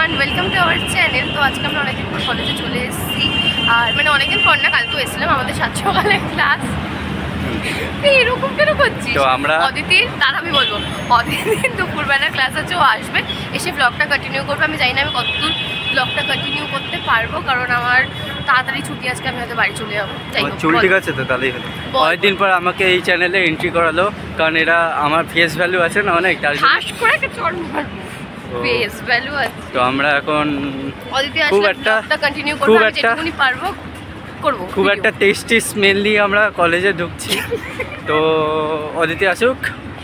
Everyone, welcome to our channel. তো আজকে আমরা অনেকদিন পর কলেজে চলে এসেছি। আর মানে অনেকদিন পর না, কালকে এসেছিলাম। আমাদের 7 সকালে ক্লাস। এরকম কেন করছিস? তো আমরা অদিতির দাদা, আমি বলবো অদিতির দুপুরবেলা ক্লাস আছে, ও আসবে, এসে ব্লগটা কন্টিনিউ করবে। আমি জানি না আমি কতদূর ব্লগটা কন্টিনিউ করতে পারবো, কারণ আমার তাড়াতাড়ি ছুটি আজকে, আমি হয়তো বাড়ি চলে যাবো। চুল ঠিক আছে তো? তাহলেই হলো। অনেকদিন পর আমাকে এই চ্যানেলে এন্ট্রি করালো, কারণ এরা আমার ফেস ভ্যালু আছে না অনেক, তার জন্য ফেস ভ্যালু আছে। তো আমরা এখন অদিতি আসলে ব্লগটা কন্টিনিউ করব, আমি যেটুকুনি পারবো করব। খুব একটা টেস্টি স্মেল নিয়ে আমরা কলেজে ঢুকছি। তো অদিতি আসুক,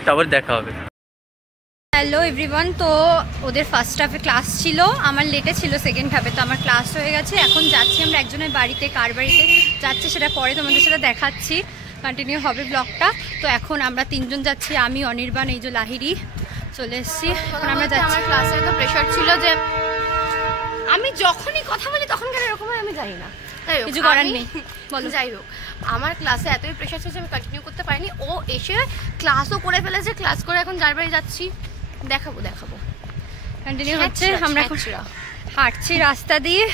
তারপর দেখা হবে। হ্যালো এভরিওয়ান, তো ওদের ফার্স্ট হাফে ক্লাস ছিল, আমার লেটে ছিল সেকেন্ড হাফে, তো আমার ক্লাস হয়ে গেছে। এখন যাচ্ছি আমরা একজনের বাড়িতে, কার বাড়িতে যাচ্ছি সেটা পরে তোমাদের সাথে দেখাচ্ছি, কন্টিনিউ হবে ব্লগটা। তো এখন আমরা তিনজন যাচ্ছি, আমি, অনির্বাণ, এই যে লাহিরি চলে এসেছি। এখন আমরা যাচ্ছি। আমার ক্লাসে এত প্রেশার ছিল যে আমি যখনই কথা বলি তখন কেন এরকম হয় আমি জানি না, কিছু করার নেই। বলো। যাই হোক, আমার ক্লাসে এতই প্রেশার ছিল যে আমি কন্টিনিউ করতে পারিনি। ও এসে ক্লাসও করে ফেলেছে, ক্লাস করে এখন যার বাড়ি যাচ্ছি দেখাবো কন্টিনিউ হচ্ছে। আমরা এখন হাঁটছি রাস্তা দিয়ে।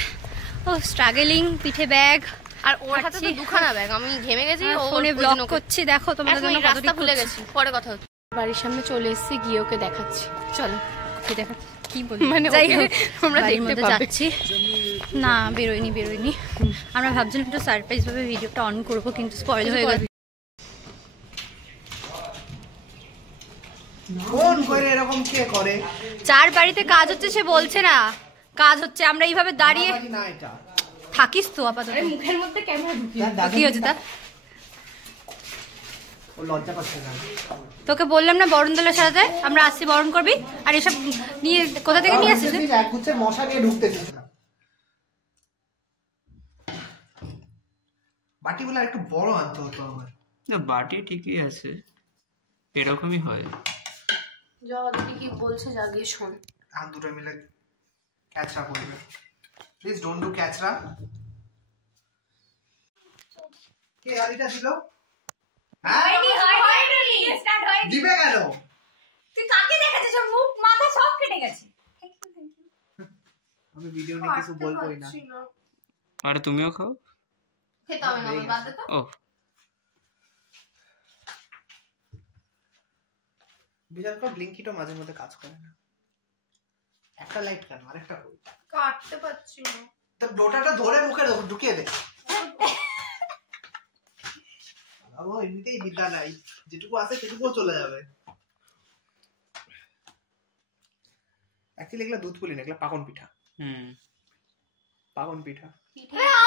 ও স্ট্রাগলিং, পিঠে ব্যাগ, আর ওর হাতে তো দুখানা ব্যাগ। আমি ঘেমে গেছি, ও ফোনে ব্লগ করছি। দেখো তোমাদের জন্য রাস্তা ভুলে গেছি, পরে কথা হচ্ছে। বাড়ির সামনে চলে এসেছি, গিয়ে ওকে দেখাচ্ছি। চলো ওকে দেখাচ্ছি। কি বলি, মানে যাই হোক আমরা বাড়ির মধ্যে যাচ্ছি। না বেরোয়নি। আমরা ভাবছিলাম একটু সারপ্রাইজ ভাবে ভিডিওটা অন করবো, কিন্তু স্পয়েল হয়ে গেল। কোন করে এরকম কে করে? যার বাড়িতে কাজ হচ্ছে সে বলছে না কাজ হচ্ছে, আমরা এইভাবে দাঁড়িয়ে না এটা থাকিস তো আপাতত। মুখের মধ্যে ক্যামেরা ঢুকিয়ে কি হচ্ছে তা? ও লজ্জা পাচ্ছে না। তোকে বললাম না বরণ দোলা সাজাতে, আমরা আসছি বরণ করবি, আর এসব নিয়ে কোথা থেকে নিয়ে আসছিস? এক গুচ্ছের মশা নিয়ে ঢুকতেছিস না। বাটিগুলো একটু বড় আনতে হতো আমার। না, বাটি ঠিকই আছে, এরকমই হয়। যা দিদি কি বলছে যা গিয়ে শোন। আর দুটো মিলে ক্যাচরা করবে। প্লিজ ডোন্ট ডু ক্যাচরা। কে গাড়িটা ছিল? দিবে গেল। তুই কাকে দেখাচ্ছিস? মুখ মাথা সব কেটে গেছে। আমি ভিডিও নিয়ে কিছু বলবোই না। আরে তুমিও খাও। খেতে হবে না, বাদ দে তো। ও বিজার পর ব্লিঙ্কিটও মাঝে মধ্যে কাজ করে না। একটা লাইট কেন, আরেকটা কই? কাটতে পারছি না। তো ডোটাটা ধরে মুখে ঢুকিয়ে দে। ও এমনিতেই বিদ্যা নাই, যেটুকু আছে সেটুকুও চলে যাবে। অ্যাকচুয়ালি এগুলো দুধ পুলি না, এগুলো পাকন পিঠা। পাকন পিঠা।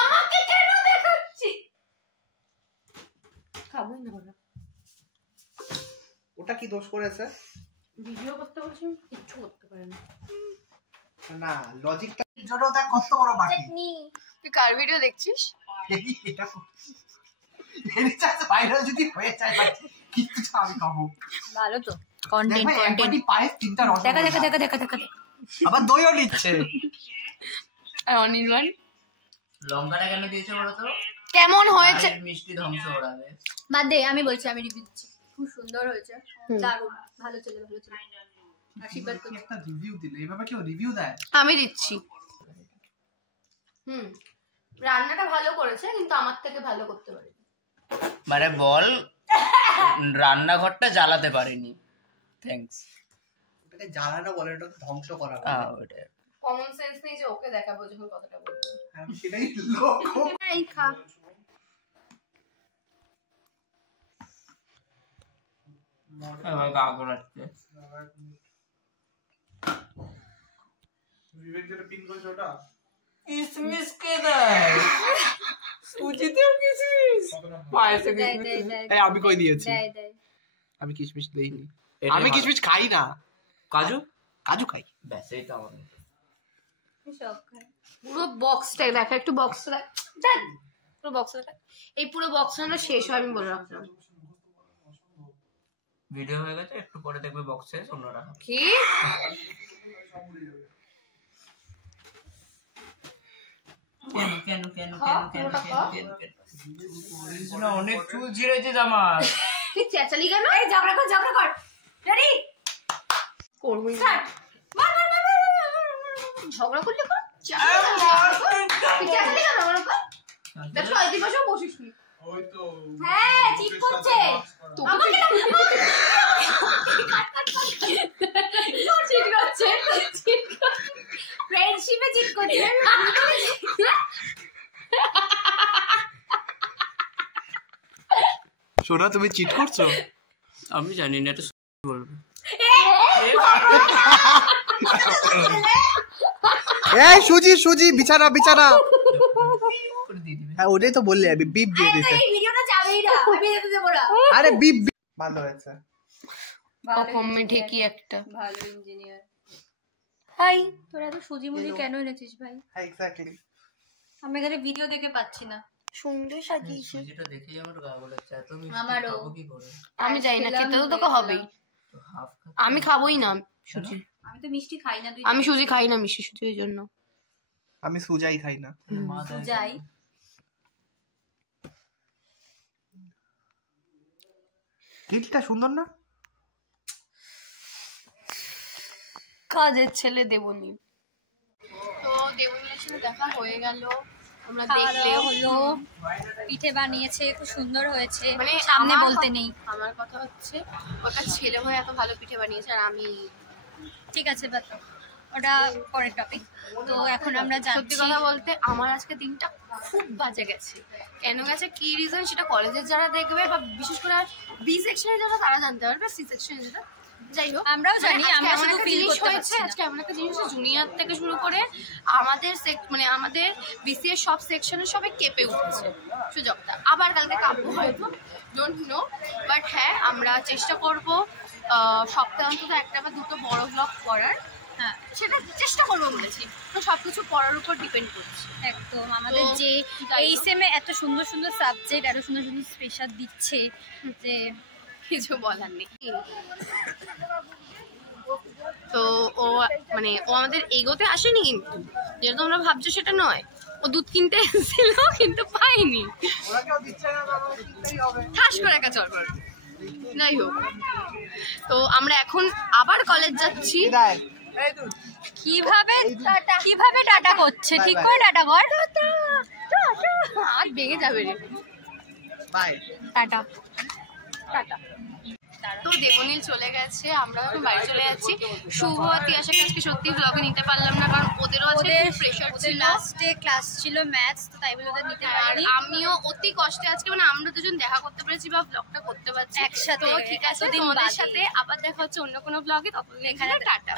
আমাকে কেন দেখাচ্ছি? খাবোই না বলো। ওটা কি দোষ করেছে? ভিডিও করতে বলছি, কিচ্ছু করতে পারে না। না লজিকটা জন্য দেখ কত বড় বাটি। তুই কার ভিডিও দেখছিস? এটা এর চাষ ভাইরাল যদি হয়ে যায় কিচ্ছু আমি খাবো। ভালো তো কন্টেন্ট বাটি পায়ে তিনটা রস। দেখা আবার দইও নিচ্ছে। আর অনির্বাণ লঙ্কাটা কেন দিয়েছে বলো তো? কেমন হয়েছে? মিষ্টি ধ্বংস করাবে। বাদ দে, আমি বলছি, আমি রিভিউ দিচ্ছি। খুব সুন্দর হয়েছে, দারুণ, ভালো চলে। আশীর্বাদ করি। একটা রিভিউ দিলে এইভাবে কেউ রিভিউ দেয়? আমি দিচ্ছি। রান্নাটা ভালো করেছে, কিন্তু আমার থেকে ভালো করতে পারে। মানে বল রান্নাঘরটা জ্বালাতে পারিনি। থ্যাঙ্কস। ওটাকে জ্বালানো বলে, ওটাকে ধ্বংস করা বলে। ওটা কমন সেন্স নেই যে ওকে দেখাবো যখন কথাটা বলবো। আমি সেটাই লোক এই খা। আমার গা ঘোরাচ্ছে। বিবেক যেটা পিন করেছে ওটা কিসমিস কে দেয়? সুজিতেও কিসমিস, পায়েসে কিসমিস। এই আমি কই দিয়েছি? দেয়। আমি কিশমিশ দেইনি। আমি কিশমিশ খাই না। কাজু খাই। ব্যাস এই তো আমার। সব খায়। পুরো বক্সটা দেখা, একটু বক্সটা দেখ, পুরো বক্সটা দেখ। এই পুরো বক্সটা শেষ হয়, আমি বলে রাখলাম। ভিডিও হয়ে গেছে, একটু পরে দেখবে বক্সে অন্যরা। কি কেন অনেক চুল ছিঁড়েছে আমার। তুই চেঁচালি কেন? এই ঝগড়া কর। রেডি? করবি স্টার্ট। ঝগড়া করলে কর দেখো এই পাশেও বসিস নি ওই তো হ্যাঁ চিট করছে আমাকে চিট করছে ফ্রেন্ডশিপে চিট করছে সোনা তুমি চিট করছো? আমি জানি না, এটা বলবো। এই সুজি সুজি বিছানা বিছানা করে দিয়ে দিবে। হ্যাঁ ওটাই তো বললে আমি বিপ দিয়ে দিতে। এই ভিডিওটা যাবেই না আমি যেতে দেব না আরে বিপ ভালো হয়েছে। কমেডি কি একটা ভালো ইঞ্জিনিয়ার। হাই তোরা এত সুজি মুজি কেন এনেছিস ভাই? হ্যাঁ এক্স্যাক্টলি। আমি এখানে ভিডিও দেখে পাচ্ছি না। সুন্দর সাজিয়েছে সুজিটা দেখেই আমার গা বলেছে, এত মিষ্টি আমারও। খাবো কি করে? আমি জানি না, খেতে তো তোকে হবেই। তো হাফ আমি খাবোই না সুজি, আমি তো মিষ্টি খাই না। তুই আমি সুজি খাই না মিষ্টি সুজির জন্য। আমি সুজাই খাই না। মা দেয়। যাই কেকটা সুন্দর না? কাজের ছেলে দেবনী। তো দেবনীর সাথে দেখা হয়ে গেল, আমরা দেখলে হলো পিঠে বানিয়েছে, খুব সুন্দর হয়েছে। মানে সামনে আমার বলতে নেই। আমার কথা হচ্ছে ওটা ছেলে হয়ে এত ভালো পিঠে বানিয়েছে আর আমি ঠিক আছে বাট ওটা পরের টপিক। তো এখন আমরা সত্যি যাচ্ছি। কথা বলতে আমার আজকে দিনটা খুব বাজে গেছে। কেন গেছে, কি রিজন সেটা কলেজের যারা দেখবে বা বিশেষ করে বি সেকশনে যারা তারা জানতে পারবে, সি সেকশনে যেটা যাই হোক আমরাও জানি, মানে আমরা আজকে শুধু এমন একটা feel জিনিস করতে হয়েছে, পারছি না। আজকে এমন একটা জিনিস জুনিয়র থেকে শুরু করে আমাদের মানে আমাদের বিসি এর সব সেকশনে সবাই কেঁপে উঠেছে সুযোগটা। আবার কালকে কাঁপবো হয়তো, ডোন্ট নো, বাট হ্যাঁ আমরা চেষ্টা করব সপ্তাহে অন্তত একটা বা দুটো বড় ব্লগ করার। হ্যাঁ সেটা চেষ্টা করবো বলেছি, তো সবকিছু পড়ার উপর ডিপেন্ড করছে। একদম আমাদের তো যে যাই এই হোক। সেমে এত সুন্দর সুন্দর সাবজেক্ট, এত সুন্দর সুন্দর স্পেশাল দিচ্ছে যে কিছু বলার নেই। তো ও মানে ও আমাদের এগোতে আসেনি, কিন্তু যেটা তোমরা ভাবছো সেটা নয়। ও দুধ কিনতে এসেছিল কিন্তু পাইনি, ওরা কেউ দিচ্ছে না, বাবা কিনতেই হবে। ঠাস করে একা চল কর। যাই হোক, তো আমরা এখন আবার কলেজ যাচ্ছি। বিদায়। এই দুধ। কিভাবে টাটা করছে, ঠিক করে টাটা কর। আর বেগে যাবে রে। বাই। Tata tata. তো দেবনীল চলে গেছে, আমরা এখন বাড়ি চলে যাচ্ছি। শুভ আর তিয়াশাকে আজকে সত্যি ব্লগে নিতে পারলাম না, কারণ ওদেরও আজকে প্রেশার ছিল। লাস্টে ক্লাস ছিল ম্যাথস, তো তাই বলে ওদের নিতে আর পারিনি। আমিও অতি কষ্টে আজকে মানে আমরা দুজন দেখা করতে পেরেছি বা ব্লগটা করতে পারছি একসাথে, তো ঠিক আছে, এতদিন তোমাদের বাদে। সাথে আবার দেখা হচ্ছে অন্য কোনো ব্লগে। ততদিন এখানে টাটা।